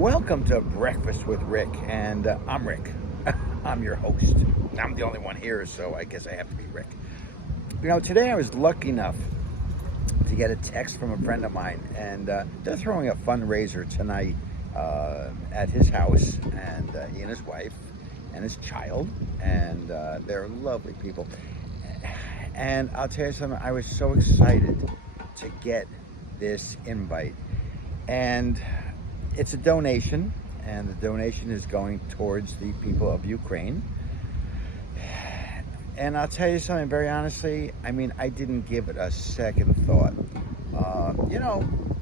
Welcome to Breakfast with Rick, and I'm Rick. I'm your host. I'm the only one here, so I guess I have to be Rick. Today I was lucky enough to get a text from a friend of mine, and they're throwing a fundraiser tonight at his house, and he and his wife and his child, and they're lovely people. And I'll tell you something, I was so excited to get this invite. And it's a donation, and the donation is going towards the people of Ukraine. And I'll tell you something, very honestly, I didn't give it a second thought.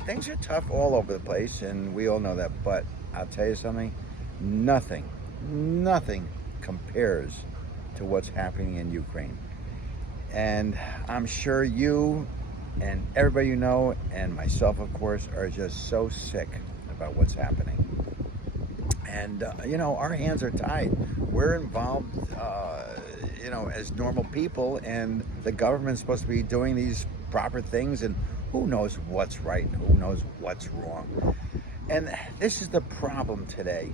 Things are tough all over the place, and we all know that, but I'll tell you something, nothing compares to what's happening in Ukraine. And I'm sure you and everybody you know, and myself, of course, are just so sick about what's happening. And, our hands are tied. We're involved, as normal people, and the government's supposed to be doing these proper things, and who knows what's right and who knows what's wrong. And this is the problem today.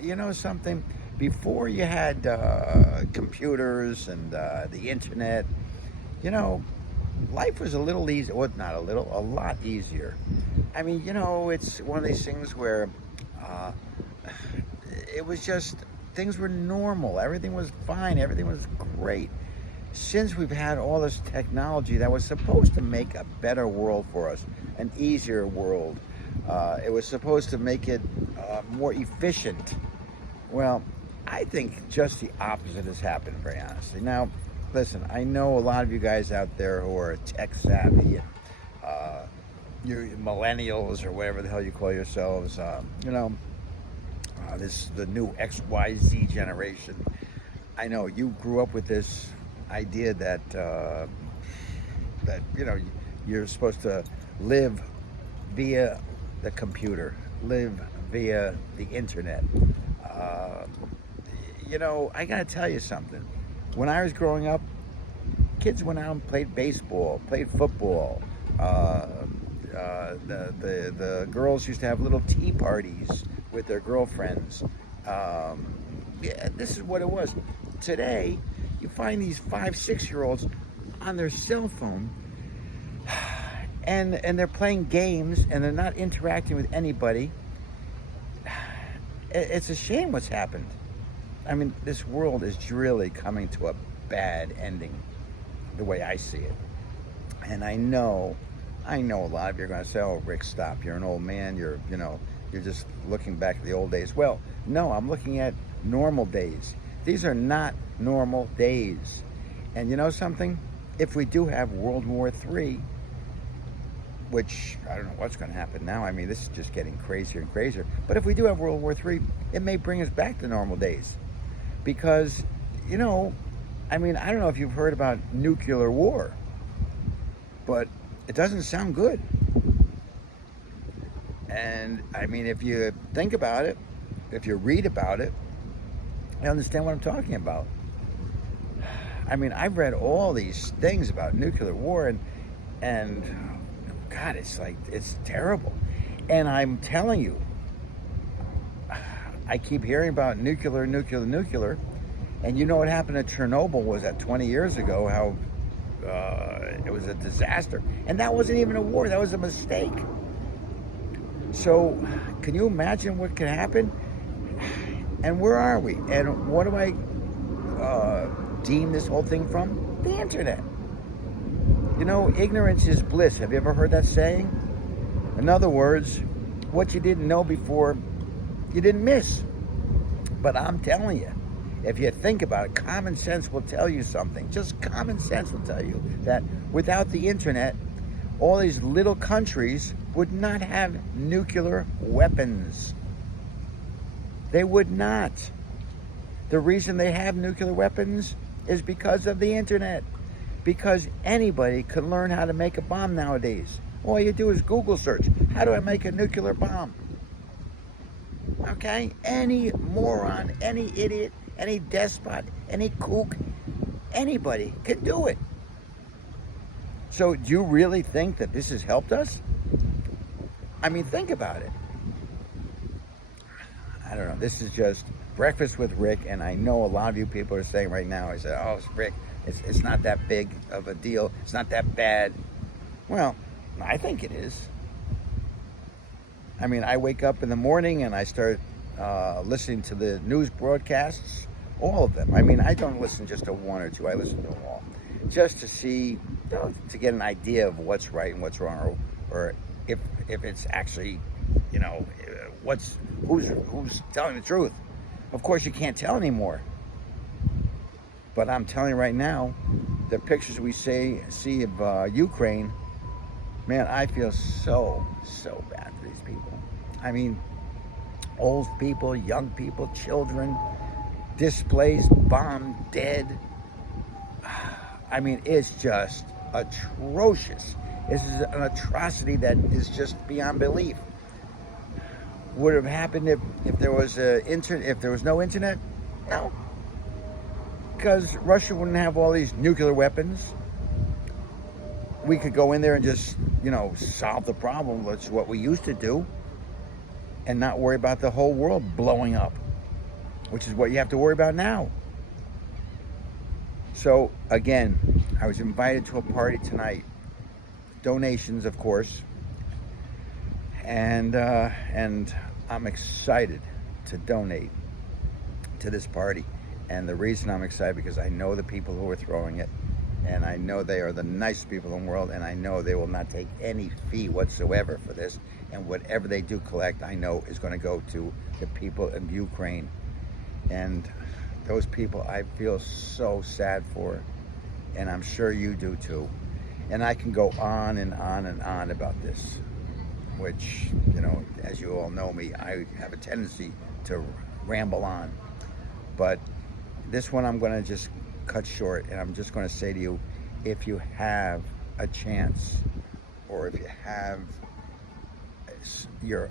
You know something? Before you had computers and the internet, life was a little easier, well, not a little, a lot easier. It's one of these things where it was just, things were normal. Everything was fine. Everything was great. Since we've had all this technology that was supposed to make a better world for us, an easier world, it was supposed to make it more efficient. Well, I think just the opposite has happened, very honestly. Now, listen, I know a lot of you guys out there who are tech savvy, you're millennials or whatever the hell you call yourselves, this the new XYZ generation. I know you grew up with this idea that you're supposed to live via the computer, live via the internet. I gotta tell you something. When I was growing up, kids went out and played baseball, played football. The girls used to have little tea parties with their girlfriends. This is what it was. Today, you find these 5-6-year-olds on their cell phone, and they're playing games, and they're not interacting with anybody. It's a shame what's happened. This world is really coming to a bad ending, the way I see it. And I know a lot of you are going to say, "Oh, Rick, stop! You're an old man. You're just looking back at the old days." Well, no, I'm looking at normal days. These are not normal days. And you know something? If we do have World War III, which I don't know what's going to happen now. This is just getting crazier and crazier. But if we do have World War III, it may bring us back to normal days. Because, I don't know if you've heard about nuclear war, but it doesn't sound good. And, if you think about it, if you read about it, you understand what I'm talking about. I've read all these things about nuclear war, and God, it's terrible. And I'm telling you, I keep hearing about nuclear, and you know what happened at Chernobyl was that 20 years ago, how it was a disaster. And that wasn't even a war, that was a mistake. So, can you imagine what could happen? And where are we? And what do I deem this whole thing from? The internet. Ignorance is bliss. Have you ever heard that saying? In other words, what you didn't know before, you didn't miss. But I'm telling you, if you think about it, common sense will tell you something. Just common sense will tell you that without the internet, all these little countries would not have nuclear weapons. They would not. The reason they have nuclear weapons is because of the internet. Because anybody can learn how to make a bomb nowadays. All you do is Google search, how do I make a nuclear bomb? Okay? Any moron, any idiot, any despot, any kook, anybody can do it. So do you really think that this has helped us? Think about it. I don't know. This is just Breakfast with Rick, and I know a lot of you people are saying right now, I said, oh, it's Rick, it's not that big of a deal. It's not that bad. Well, I think it is. I mean, I wake up in the morning and I start listening to the news broadcasts, all of them. I mean, I don't listen just to one or two. I listen to them all, just to see, you know, to get an idea of what's right and what's wrong, or if it's actually, you know, who's telling the truth. Of course, you can't tell anymore. But I'm telling you right now, the pictures we see of Ukraine, man, I feel so bad for these people. I mean, old people, young people, children, displaced, bombed, dead. I mean, it's just atrocious. This is an atrocity that is just beyond belief. Would it have happened if there was if there was no internet? No, because Russia wouldn't have all these nuclear weapons. We could go in there and just, you know, solve the problem, which is what we used to do, and not worry about the whole world blowing up, which is what you have to worry about now. So again, I was invited to a party tonight. Donations, of course, and I'm excited to donate to this party. And the reason I'm excited, because I know the people who are throwing it, and I know they are the nicest people in the world, and I know they will not take any fee whatsoever for this. And whatever they do collect, I know is going to go to the people of Ukraine. And those people I feel so sad for, and I'm sure you do too. And I can go on and on and on about this, which, you know, as you all know me, I have a tendency to ramble on. But this one I'm going to just cut short, and I'm just going to say to you, if you have a chance, or if you have your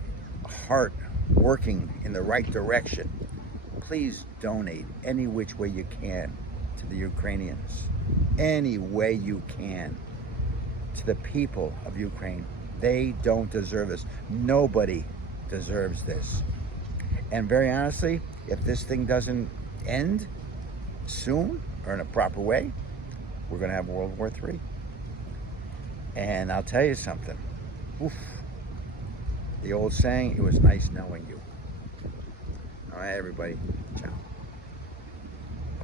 heart working in the right direction, please donate any which way you can to the Ukrainians. Any way you can to the people of Ukraine. They don't deserve this. Nobody deserves this. And very honestly, if this thing doesn't end soon or in a proper way, we're going to have World War III. And I'll tell you something. Oof. The old saying, it was nice knowing you. All right, everybody. Ciao.